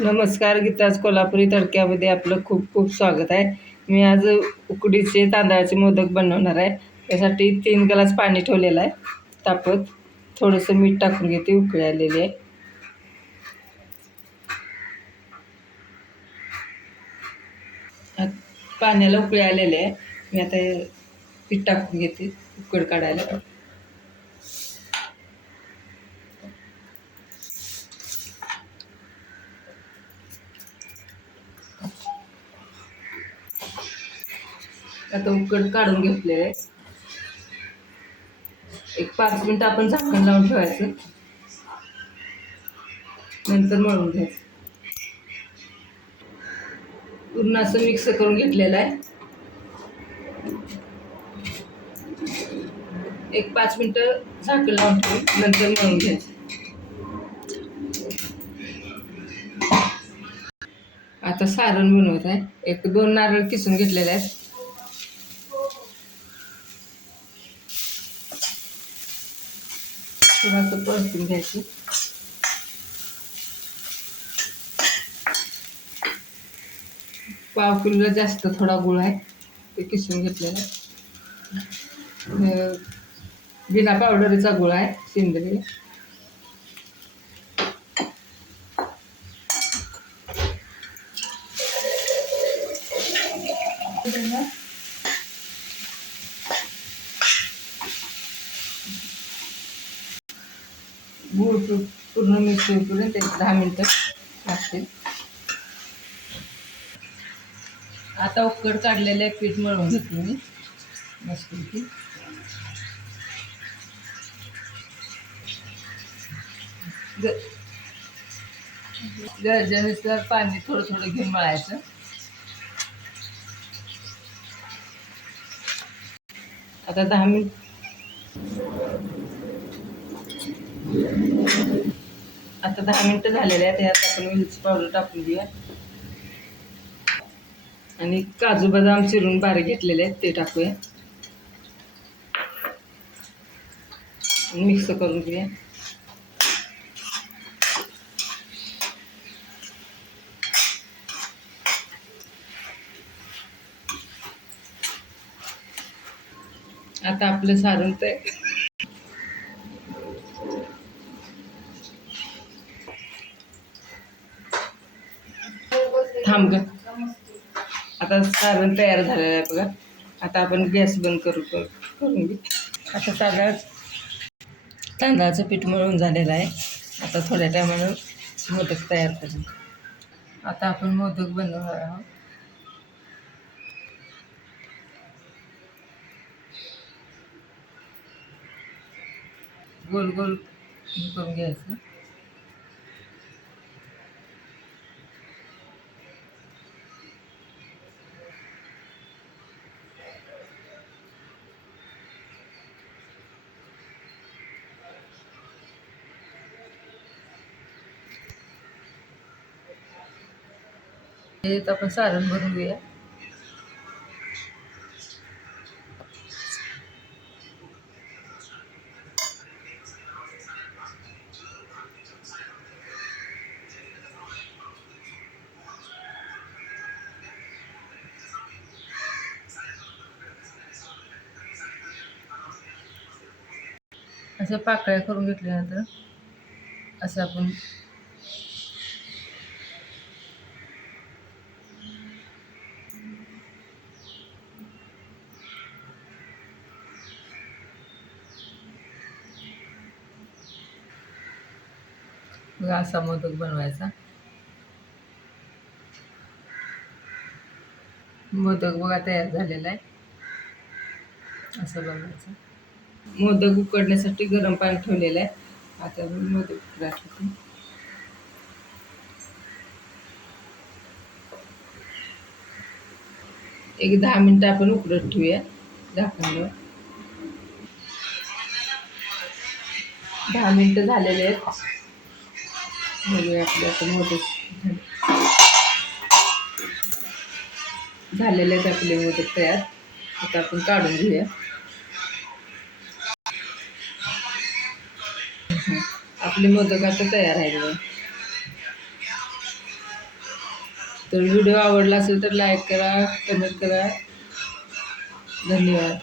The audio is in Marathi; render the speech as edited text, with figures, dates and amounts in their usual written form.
नमस्कार. गीताज कोल्हापुरी तडक्यामध्ये आपलं खूप खूप स्वागत आहे. मी आज उकडीचे तांदळाचे मोदक बनवणार आहे. त्यासाठी 3 ग्लास पाणी ठेवलेलं आहे तापत. थोडंसं मीठ टाकून घेते. उकळी आलेली आहे. पाण्याला उकळी आलेली आहे. मी आता पीठ टाकून घेते उकड काढायला. आता उकड काढून घेतलेलं आहे. एक 5 मिनिट आपण झाकण लावून ठेवायचं. नंतर मळून घ्यायचं. पूर्ण असं मिक्स करून घेतलेलं आहे. एक 5 मिनिटं झाकण लावून ठेवून नंतर मळून घ्यायचं. आता सारण बनवत आहे. 1-2 नारळ किसून घेतलेले आहेत. थोडंसं परतून घ्यायचं. पाव किलोला जास्त थोडा गुळ आहे, ते किसून घेतलेला आहे. बिना पावडरीचा गुळ आहे, सेंद्रिय. गूळ पूर्ण मिक्स होईपर्यंत 10 मिनिटं लागतील. आता उकड काढलेले पीठ मळून घेतलं मी मस्तपैकी. गरजेनुसार पाणी थोडं थोडं घेऊन मळायचं. आता 10 मिनिट झालेले आहेत. यात आपण वेलची पावडर टाकून घेऊया आणि काजू बदाम चिरून बारीक घेतलेले आहेत ते टाकूया. मिक्स करून घेऊया. आता आपलं सारण ते थांब ग. आता सारण तयार झालेलं आहे बघा. आता आपण गॅस बंद करून घेऊ. आता तांदळाचं पीठ मळून झालेलं आहे. आता थोड्या टायमानं मोदक तयार करू. आता आपण मोदक बनवणार आहोत. गोल गोल करून घ्यायचं. हे आपण सारण भरून घेऊया. असं पाकळ्या करून घेतल्यानंतर असं आपण असा मोदक बनवायचा. मोदक बघा तयार झालेला आहे. असं बनवायचं. मोदक उकडण्यासाठी गरम पाणी ठेवलेलं आहे. आता मोदक टाकतो. एक 10 मिनिटं आपण उकडत ठेवूया झाकणावर. 10 मिनिटं झालेले आहेत. बघूया आपले आता मोदक झालेले आहेत. आपले मोदक तयार. आता आपण काढून घेऊया. आपले मोदक आता तयार आहे. तर व्हिडिओ आवडला असेल तर लाईक करा, कमेंट करा. धन्यवाद.